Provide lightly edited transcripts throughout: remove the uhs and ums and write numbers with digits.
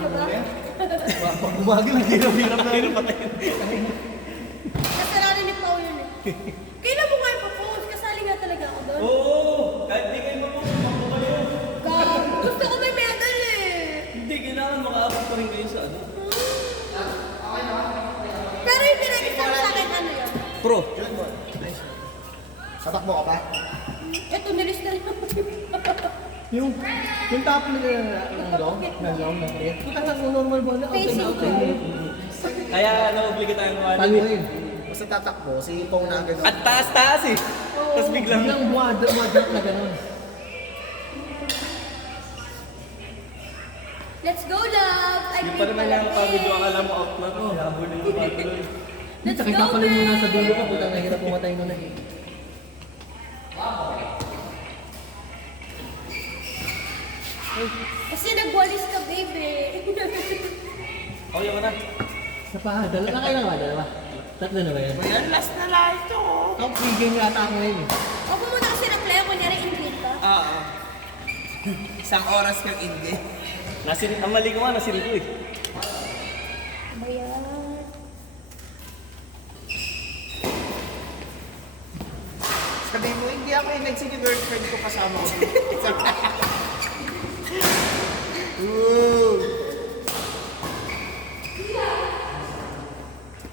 ka ba? Pag bumagal, ang hirap-hirap na rin patayin. Kasalanan ni Pao yun eh. Kailan mo kayo pa-post? Kasali nga talaga ako doon. Oo! Kahit di kayo mapupunta kayo. Gusto ko may medal eh. Hindi, kailangan makaabot pa rin kayo sa ano. Pero yung pinag-isa mo sa akin, ano yun? Pro. Tatakbo ka pa? Ito, nilista rin ako. Yung top nila ng long, na 3. Puta ka normal ba na? Facing ko. Kaya naubli tayo ng Paano yun? Basta tatakbo, si Pong na agad. At taas-taas eh. Tapos biglang... Biglang bumadrop na gano'n. Let's go, love! I Yung pa naman yung pag-video ang alam mo out na to. Habulin mo patuloy. Let's Tsaka go, pala mo man! nasa dulo ka, puta nahirap pumatay nun eh. Kasi nagwalis ka, baby. Oh, yung na. Sa pa, dalawa kayo na ba? Dalawa? Tatlo na ba yan? Ayan, last na lang ito. Top 3 game yata ako ngayon eh. Ako muna kasi na-play, kunyari ingrid ka. Oo. Isang oras kang hindi. Ang mali ko nga, nasin ko eh. Ano yan? Sabi mo, hindi ako yung nagsige girlfriend ko kasama ko.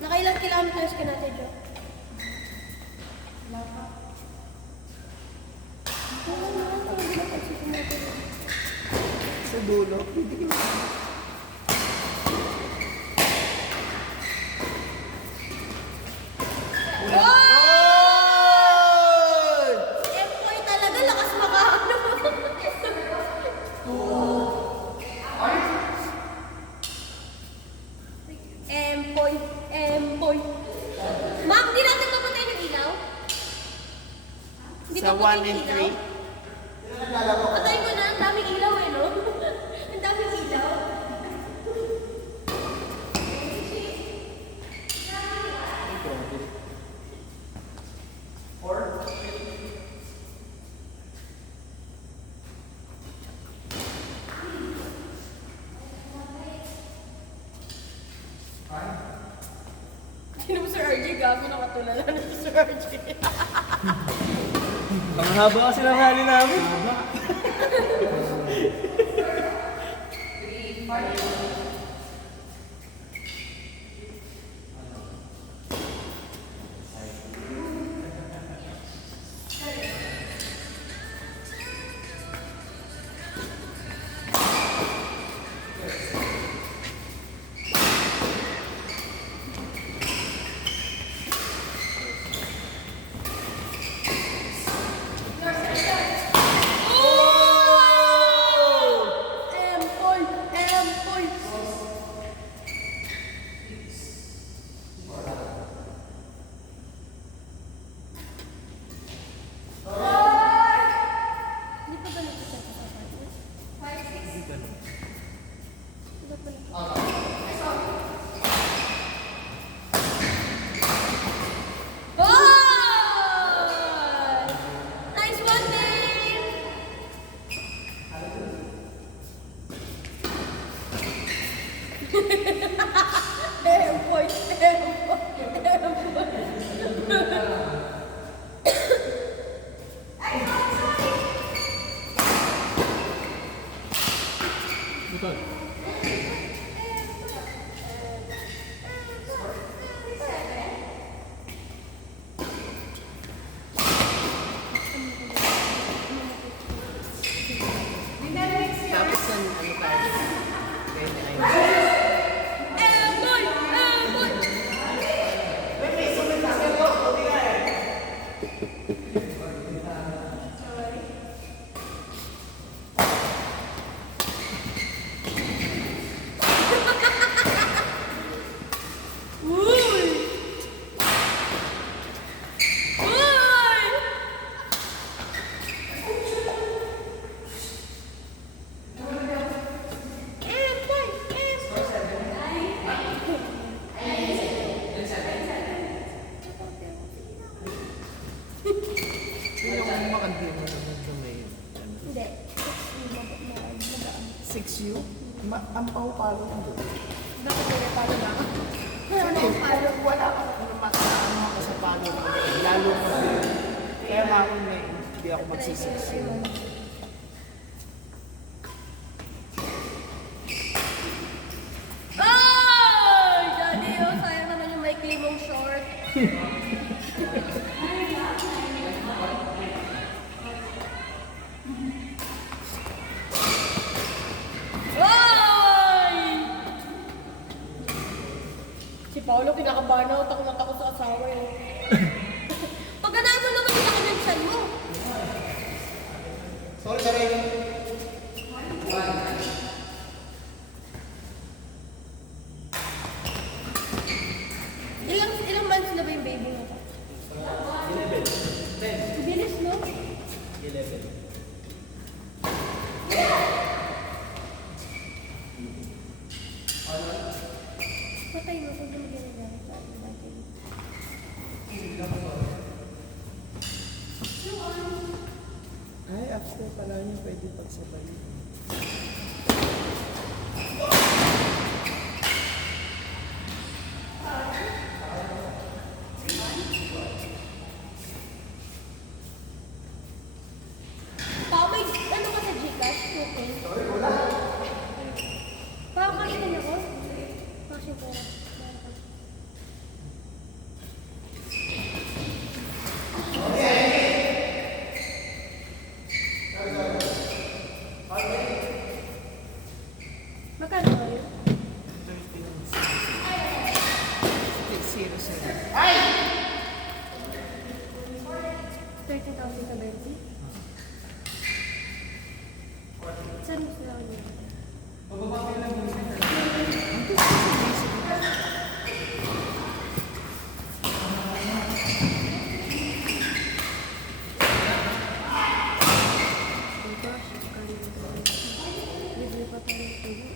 Nakailang kilometers ka natin, Jo? Sa dulo. Empoy talaga, lakas makaano. Empoy, empoy. Ma'am, di natin papatayin yung ilaw? Hindi Sa papatayin 1 yung and ilaw? 3. Patayin ko na, ang daming ilaw eh, no? Ang daming ilaw. Sino mo Sir RJ? Gago nakatulala na si Sir RJ. Ang haba kasi ng rally namin. Empoy, empoy. Hindi pa ba nagsiset sa apartment? 5, 6. Hindi pa nag- Oh! Nice one, Dave! Empoy, empoy, empoy. Butol. Tapos ano tayo? Empoy, empoy. Ang pahupalo ng doon. Bakit may palo ba ako? Ano ang palo? Wala ka ano sa palo. Lalo ko. Kaya nga ako hindi ako magsisiksi. Ay! Daddy, oh, sayang naman yung may mong short. Ay! Si Paolo kinakabahan na takot na takot sa asawa eh. Pagkanaan mo naman yung nakinansan mo. Sorry, sorry. Ilang months na ba yung baby mo? 11. 10. Bilis, no? 11. Patay mo kung hindi mo ginagamit sa atin dati. Ay, after pala niyo pwede pagsabay. Pao, may ano ka sa Gcash? Okay. Wala. Pao, kasi ka na ko? Kasi ko. Magkano ba yun? 0-7. 30,000 sa 20? Saan mo sila ulit? Libre pa tayo ng tubo.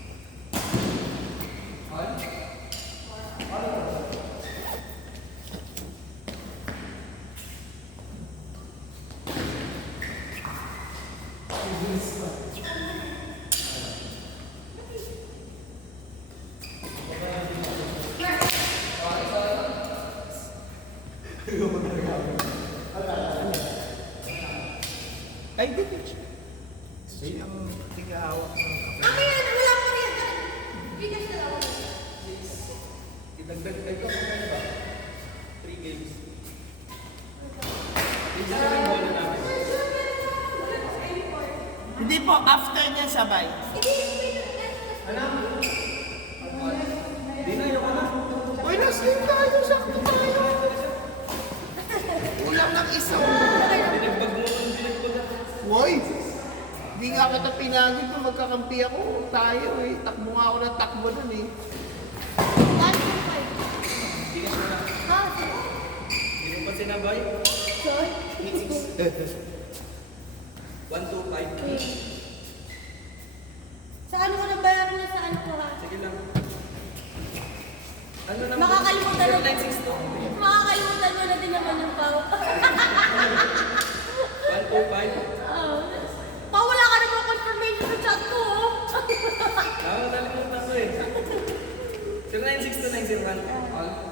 Ay, di bitch. Siyang tigahawak ng Ano yan? Wala ko yan. Gcash na lang. Idagdag ito magkano ba? 3 games. Hindi po, after niya sabay. Di na yung anak. Uy, naslim tayo, sakto tayo. Ulang ng isa. Binagbag mo ang binagbag. Uy, di nga kita pinagin kung magkakampi ako. Tayo eh, takbo nga ako ng takbo nun eh. 1.5. Ha? Hindi mo pa sinabay. Sorry. 125. Sa ano ko na bayaran niya sa ano ko ha? Sige lang. Ano naman? Makakalimutan na. 0962. Makakalimutan mo na din naman yung Pao. 125. Pao, wala ka naman confirmation sa chat ko oh. Nalimutan ko eh. 0962 901.